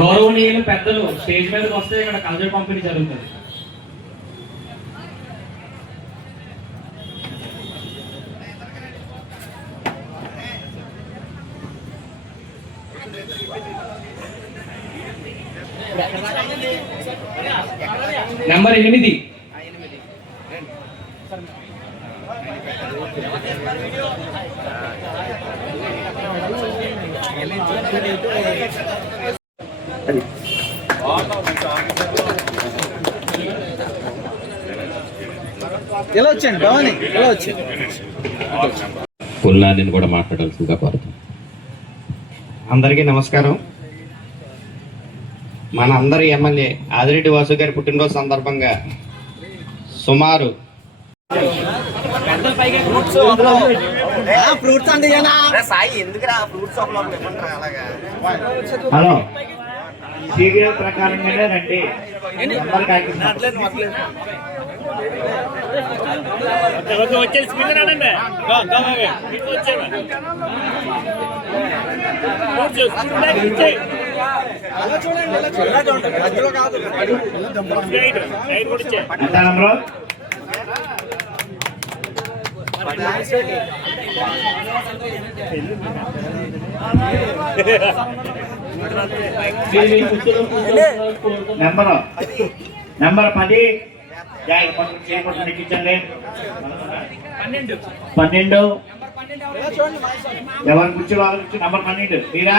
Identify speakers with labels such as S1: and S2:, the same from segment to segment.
S1: గౌరవనీయులు పెద్దలు స్టేజ్ మీదకి వస్తే ఇక్కడ కల్చర్ పంపిణీ జరుగుతుంది. నెంబర్ ఎనిమిది.
S2: ఎలా వచ్చాను భవాని? ఎలా వచ్చాను?
S3: పుల్లాదిని కూడా మాట్లాడాల్సిందిగా కోరుతాం
S4: అందరికీ నమస్కారం. మన అందరి ఎమ్మెల్యే ఆదిరెడ్డి వాసు గారి పుట్టినరోజు సందర్భంగా సుమారు
S2: ఫ్రూట్స్ అంటే
S4: సాయి ఎందుకురా ఫ్రూట్స్ అలాగా? హలో. సీరియల్ ప్రకారంగానే రండి. ఆశిస్తున్నాం. అద్దాలంలో నెంబర్. నెంబర్ పది. పన్నెండు. ఎవరి గురించి వాళ్ళ గురించి నెంబర్ పన్నెండు. మీరా?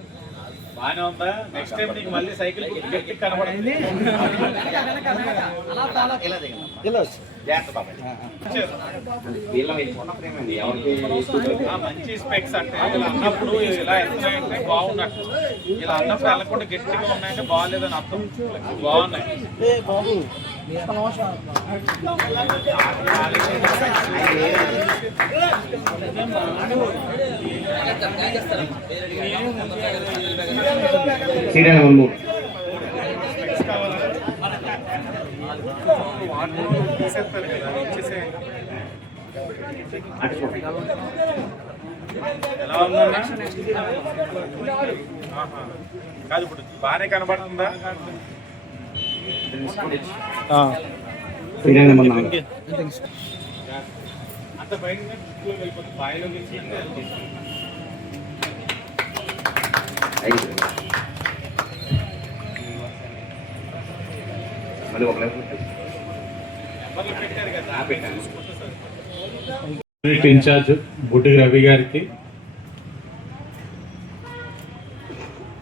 S5: బాగానే ఉందా? నెక్స్ట్ టైం నీకు మళ్ళీ సైకిల్ గట్టి కనబడుతుంది.
S2: ఎలా వచ్చి
S5: ఆ, మంచి స్పెక్స్ అంటే ఇలా అన్నప్పుడు ఇలా ఎత్తున్నాయంటే బాగున్నట్టు. ఇలా అన్నప్పుడు వెళ్ళకుండా గట్టిగా ఉన్నాయంటే బాగాలేదని అర్థం. బాగున్నాయి.
S2: బాబు
S4: సీరియల్ నెంబర్ మూడు
S5: తీసేస్తారు కదా ఇచ్చేసేయండి.
S4: అటు చూడండి.
S5: ఎలా ఉందన్నా కాదు ఇప్పుడు బాగానే కనబడుతుందా అంత బయట వెళ్ళిపోతుంది బాయిలోకి
S4: అది ఒక
S6: యూనిట్ ఇన్ఛార్జ్ బుడ్డి రవి గారికి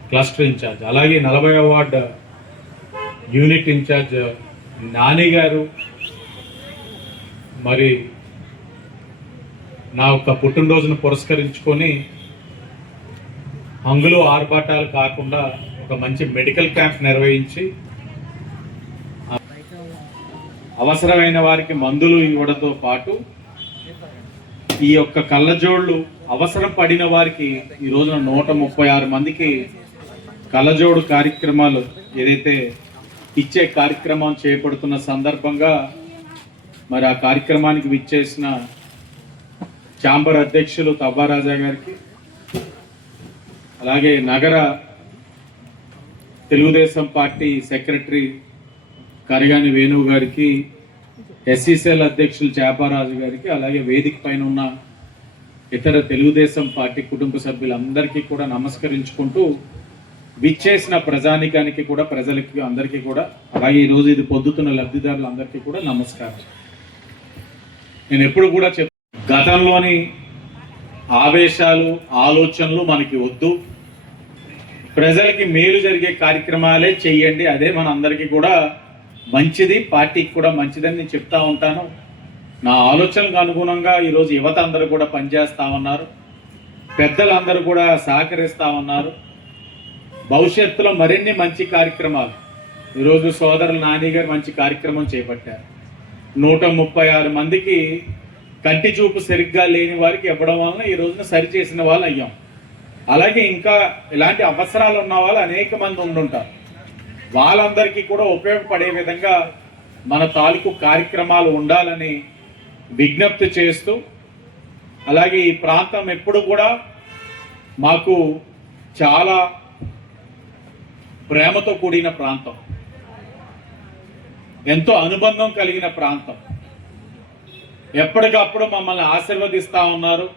S6: క్లస్టర్ ఇన్ఛార్జ్ అలాగే నలభై వార్డ్ యూనిట్ ఇన్ఛార్జ్ నాని గారు మరి నా యొక్క పుట్టినరోజును పురస్కరించుకొని హంగులు ఆర్భాటాలు కాకుండా ఒక మంచి మెడికల్ క్యాంప్ నిర్వహించి అవసరమైన వారికి మందులు ఇవ్వడంతో పాటు ఈ యొక్క కళ్ళజోళ్ళు అవసరం పడిన వారికి ఈ రోజున నూట ముప్పై ఆరు మందికి కళ్ళజోడు కార్యక్రమాలు ఏదైతే ఇచ్చే కార్యక్రమం చేపడుతున్న సందర్భంగా మరి ఆ కార్యక్రమానికి విచ్చేసిన ఛాంబర్ అధ్యక్షులు తవ్వారాజా గారికి అలాగే నగర తెలుగుదేశం పార్టీ సెక్రటరీ కరిగాని వేణువు గారికి ఎస్సీసీఎల్ అధ్యక్షులు చేపారాజు గారికి అలాగే వేదిక పైన ఉన్న ఇతర తెలుగుదేశం పార్టీ కుటుంబ సభ్యులందరికీ కూడా నమస్కరించుకుంటూ విచ్చేసిన ప్రజానికానికి కూడా ప్రజలకి అందరికీ కూడా అలాగే ఈరోజు ఇది పొందుతున్న లబ్ధిదారులందరికీ కూడా నమస్కారం. నేను ఎప్పుడు కూడా చెప్ గతంలోని ఆవేశాలు ఆలోచనలు మనకి వద్దు. ప్రజలకి మేలు జరిగే కార్యక్రమాలే చెయ్యండి. అదే మన అందరికీ కూడా మంచిది పార్టీకి కూడా మంచిదని నేను చెప్తా ఉంటాను. నా ఆలోచనలకు అనుగుణంగా ఈరోజు యువత అందరూ కూడా పనిచేస్తూ ఉన్నారు. పెద్దలందరూ కూడా సహకరిస్తూ ఉన్నారు. భవిష్యత్తులో మరిన్ని మంచి కార్యక్రమాలు. ఈరోజు సోదరులు నాని గారు మంచి కార్యక్రమం చేపట్టారు. నూట ముప్పై ఆరు మందికి కంటి చూపు సరిగ్గా లేని వారికి ఇవ్వడం వలన ఈ రోజున సరిచేసిన వాళ్ళు అయ్యాం. అలాగే ఇంకా ఇలాంటి అవసరాలు ఉన్న వాళ్ళు అనేక మంది ఉండుంటారు. వాళ్ళందరికీ కూడా ఉపయోగపడే విధంగా మన తాలూకు కార్యక్రమాలు ఉండాలని విజ్ఞప్తి చేస్తూ అలాగే ఈ ప్రాంతం ఎప్పుడు కూడా మాకు చాలా ప్రేమతో కూడిన ప్రాంతం. ఎంతో అనుబంధం కలిగిన ప్రాంతం. ఎప్పటికప్పుడు మమ్మల్ని ఆశీర్వదిస్తూ ఉన్నారు.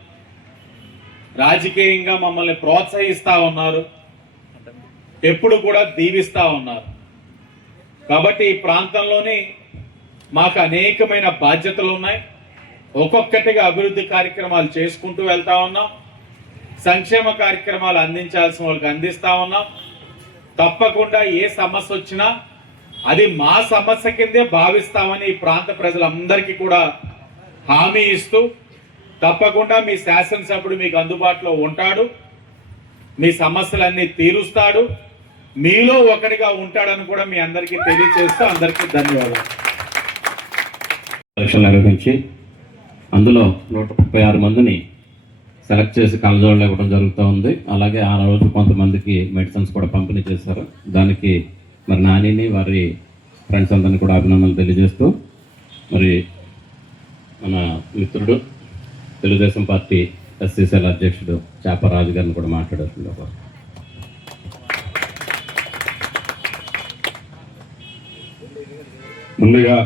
S6: రాజకీయంగా మమ్మల్ని ప్రోత్సహిస్తూ ఉన్నారు. ఎప్పుడు కూడా దీవిస్తూ ఉన్నారు. కాబట్టి ఈ ప్రాంతంలోని మాకు అనేకమైన బాధ్యతలు ఉన్నాయి. ఒక్కొక్కటిగా అభివృద్ధి కార్యక్రమాలు చేసుకుంటూ వెళ్తా ఉన్నాం. సంక్షేమ కార్యక్రమాలు అందించాల్సిన వాళ్ళకి అందిస్తూ ఉన్నాం. తప్పకుండా ఏ సమస్య వచ్చినా అది మా సమస్య కిందే భావిస్తామని ఈ ప్రాంత ప్రజలందరికీ కూడా హామీ ఇస్తూ తప్పకుండా మీ శాసనసభ్యుడు మీకు అందుబాటులో ఉంటాడు. మీ సమస్యలన్నీ తీరుస్తాడు. మీలో ఒకరిగా ఉంటాడని కూడా మీ అందరికీ తెలియజేస్తూ అందరికీ ధన్యవాదాలు.
S3: పరీక్షలు నిర్వహించి అందులో నూట ముప్పై ఆరు మందిని సెలెక్ట్ చేసి కళ్ళజోళ్ళు ఇవ్వడం జరుగుతూ ఉంది. అలాగే ఆ రోజు కొంతమందికి మెడిసిన్స్ కూడా పంపిణీ చేశారు. దానికి మరి నానిని వారి ఫ్రెండ్స్ అందరినీ కూడా అభినందనలు తెలియజేస్తూ మరి మన మిత్రుడు తెలుగుదేశం పార్టీ ఎస్సీసీఎల్ అధ్యక్షుడు చాపరాజు గారిని కూడా మాట్లాడుతున్నారు
S7: ముందుగా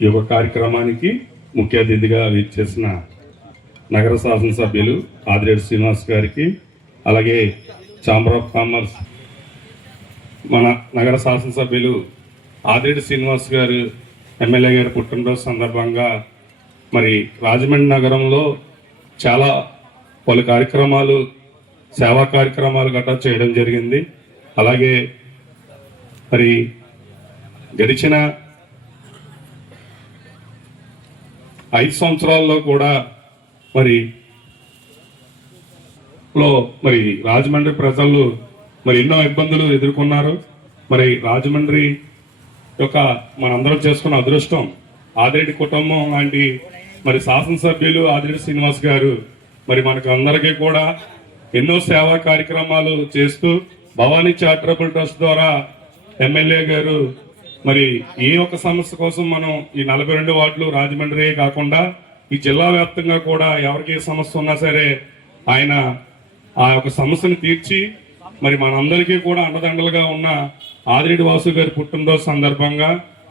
S7: ఈ యొక్క కార్యక్రమానికి ముఖ్య అతిథిగా చేసిన నగర శాసనసభ్యులు ఆదిరేడు శ్రీనివాస్ గారికి అలాగే ఛాంబర్ ఆఫ్ కామర్స్ మన నగర శాసనసభ్యులు ఆదిరెడ్డి శ్రీనివాస్ గారు ఎమ్మెల్యే గారి పుట్టినరోజు సందర్భంగా మరి రాజమండ్రి నగరంలో చాలా పలు కార్యక్రమాలు సేవా కార్యక్రమాలు గట్రా చేయడం జరిగింది. అలాగే మరి గడిచిన ఐదు సంవత్సరాల్లో కూడా మరి లో మరి రాజమండ్రి ప్రజలు మరి ఎన్నో ఇబ్బందులు ఎదుర్కొన్నారు. మరి రాజమండ్రి యొక్క మనందరం చేసుకున్న అదృష్టం ఆదిరెడ్డి కుటుంబం లాంటి మరి శాసనసభ్యులు ఆదిరెడ్డి శ్రీనివాస్ గారు మరి మనకు అందరికీ కూడా ఎన్నో సేవా కార్యక్రమాలు చేస్తూ భవానీ చారిటబుల్ ట్రస్ట్ ద్వారా ఎమ్మెల్యే గారు మరి ఏ ఒక్క సమస్య కోసం మనం ఈ నలభై రెండు వార్డులు రాజమండ్రి కాకుండా ఈ జిల్లా వ్యాప్తంగా కూడా ఎవరికి ఏ సమస్య ఉన్నా సరే ఆయన ఆ యొక్క సమస్యను తీర్చి మరి మనందరికీ కూడా అండదండలుగా ఉన్న ఆదిరెడ్డి వాసు గారి పుట్టినరోజు సందర్భంగా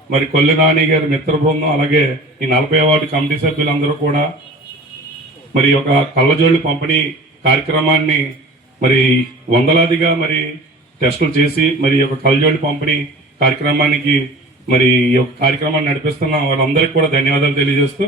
S7: మరి కొల్లి నాని గారి మిత్ర బృందం అలాగే ఈ నలభై వార్డు కమిటీ సభ్యులందరూ కూడా మరి ఒక కళ్ళజోళ్ళు పంపిణీ కార్యక్రమాన్ని మరి వందలాదిగా మరి టెస్టులు చేసి మరి ఒక కళ్ళజోళ్ళు పంపిణీ కార్యక్రమానికి మరి ఈ యొక్క కార్యక్రమాన్ని నడిపిస్తున్న వాళ్ళందరికీ కూడా ధన్యవాదాలు తెలియజేస్తూ